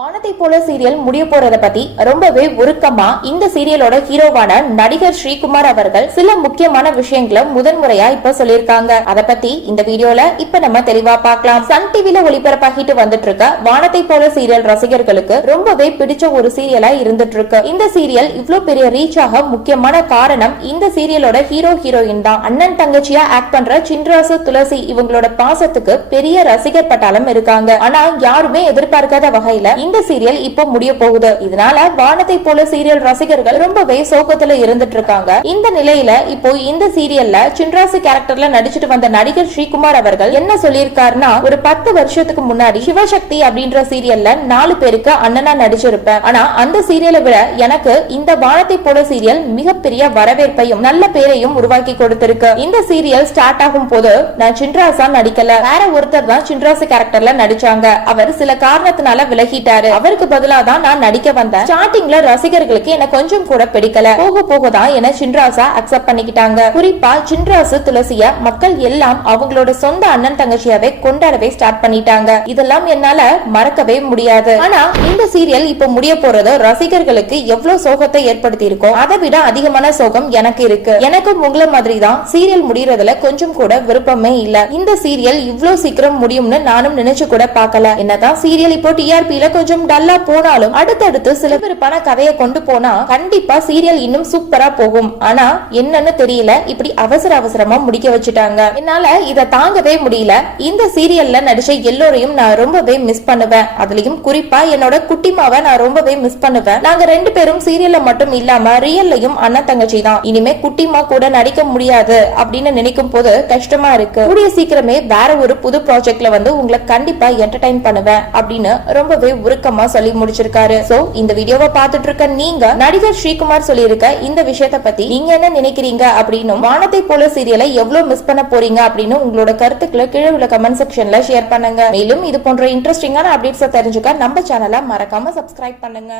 வானத்தை போல சீரியல் முடிய போறத பத்தி ரொம்பவே உருக்கமா இந்த சீரியலோட ஹீரோவான நடிகர் ஸ்ரீகுமார் அவர்கள் சில முக்கியமான விஷயங்களை முதன்முறையா இப்ப சொல்லியிருக்காங்க. அத பத்தி இந்த வீடியோல இப்ப நம்ம தெளிவா பார்க்கலாம். சன் டிவில ஒளிபரப்பாகிட்டு வந்துட்டு இருக்க வானத்தை போல சீரியல் ரசிகர்களுக்கு ரொம்பவே பிடிச்ச ஒரு சீரியலா இருந்துட்டு இருக்கு இந்த சீரியல் இவ்ளோ பெரிய ரீச் ஆக முக்கியமான காரணம் இந்த சீரியலோட ஹீரோ ஹீரோயின் தான். அண்ணன் தங்கச்சியா ஆக்ட் பண்ற சின்ராசு துளசி இவங்களோட பாசத்துக்கு பெரிய ரசிகர் பட்டாளம் இருக்காங்க. ஆனா யாருமே எதிர்பார்க்காத வகையில இந்த சீரியல் இப்போ முடிய போகுது. இதனால வானத்தை போல சீரியல் ரசிகர்கள் ரொம்பவே சோகத்துல இருந்துட்டு இருக்காங்க. இந்த நிலையில இப்போ இந்த சீரியல்ல சின்ராசு கேரக்டர்ல நடிச்சிட்டு வந்த நடிகர் ஸ்ரீகுமார் அவர்கள் என்ன சொல்லியிருக்காருன்னா ஒரு பத்து வருஷத்துக்கு முன்னாடி சிவசக்தி அப்படின்ற சீரியல்ல நாலு பேருக்கு அண்ணனா நடிச்சிருப்பேன். ஆனா அந்த சீரியலை விட எனக்கு இந்த வானத்தை போல சீரியல் மிகப்பெரிய வரவேற்பையும் நல்ல பேரையும் உருவாக்கி கொடுத்திருக்கு. இந்த சீரியல் ஸ்டார்ட் ஆகும் போது நான் சின்ராசா நடிக்கல. வேற ஒருத்தர் தான் சின்ராசு கேரக்டர்ல நடிச்சாங்க. அவர் சில காரணத்தினால விலகிட்டார். சொல்லிட்டாரு அவருக்கு பதிலா தான் நான் நடிக்க வந்தேன். ஸ்டார்டிங்ல ரசிகர்களுக்கு என்ன கொஞ்சம் கூட பிடிக்கல. போக போக தான் என்ன சின்ராசா அக்செப்ட் பண்ணிக்கிட்டாங்க. குறிப்பா சின்ராசு துளசிய மக்கள் எல்லாம் அவங்களோட சொந்த அண்ணன் தங்கச்சியாவே கொண்டாடவே ஸ்டார்ட் பண்ணிட்டாங்க. இதெல்லாம் என்னால மறக்கவே முடியாது. ஆனா இந்த சீரியல் இப்ப முடிய போறது ரசிகர்களுக்கு எவ்வளவு சோகத்தை ஏற்படுத்தி இருக்கோ அதை விட அதிகமான சோகம் எனக்கு இருக்கு. எனக்கும் உங்களை மாதிரி தான் சீரியல் முடியறதுல கொஞ்சம் கூட விருப்பமே இல்ல. இந்த சீரியல் இவ்வளவு சீக்கிரம் முடியும்னு நானும் நினைச்சு கூட பாக்கல என்னதான் சீரியல் இப்போ டிஆர்பி ல கொஞ்சம் டல்லா போனாலும் அடுத்தடுத்து சில விருப்பான கதையை கொண்டு போனா கண்டிப்பா சீரியல் இன்னும் சூப்பரா போகும். ஆனா என்னன்னு தெரியல. இப்படி அவசர அவசரமா முடிக்க வச்சுட்டாங்க. என்னால இத தாங்கவே முடியல. இந்த சீரியல்ல நடிச்ச எல்லோரையும் நான் ரொம்பவே மிஸ் பண்ணுவேன். அதுலயும் குறிப்பா என்னோட குட்டிமாவை நான் ரொம்பவே மிஸ் பண்ணுவேன். நாங்க ரெண்டு பேரும் சீரியல்ல மட்டும் இல்லாம ரியல்லையும் அண்ணன் தங்கச்சி தான். இனிமே குட்டிமா கூட நடிக்க முடியாது அப்படின்னு நினைக்கும் போது கஷ்டமா இருக்கு. கூடிய சீக்கிரமே வேற ஒரு புது ப்ராஜெக்ட்ல வந்து உங்களை கண்டிப்பா என்டர்டைன் பண்ணுவேன் அப்படின்னு ரொம்பவே உருக்கமா சொல்லி முடிச்சிருக்காரு. சோ இந்த வீடியோவை பார்த்துட்டு இருக்க நீங்க நடிகர் ஸ்ரீகுமார் சொல்லியிருக்க இந்த விஷயத்த பத்தி நீங்க என்ன நினைக்கிறீங்க அப்படின்னு வானத்தை போல சீரியலை எவ்வளவு மிஸ் பண்ண போறீங்க அப்படின்னு உங்களோட கருத்துக்களை கீழே உள்ள கமெண்ட் செக்ஷன்ல ஷேர் பண்ணுங்க. மேலும் இது போன்ற இன்ட்ரெஸ்டிங்கான அப்டேட்ஸ் தெரிஞ்சுக்க நம்ம சேனலை மறக்காம சப்ஸ்கிரைப் பண்ணுங்க.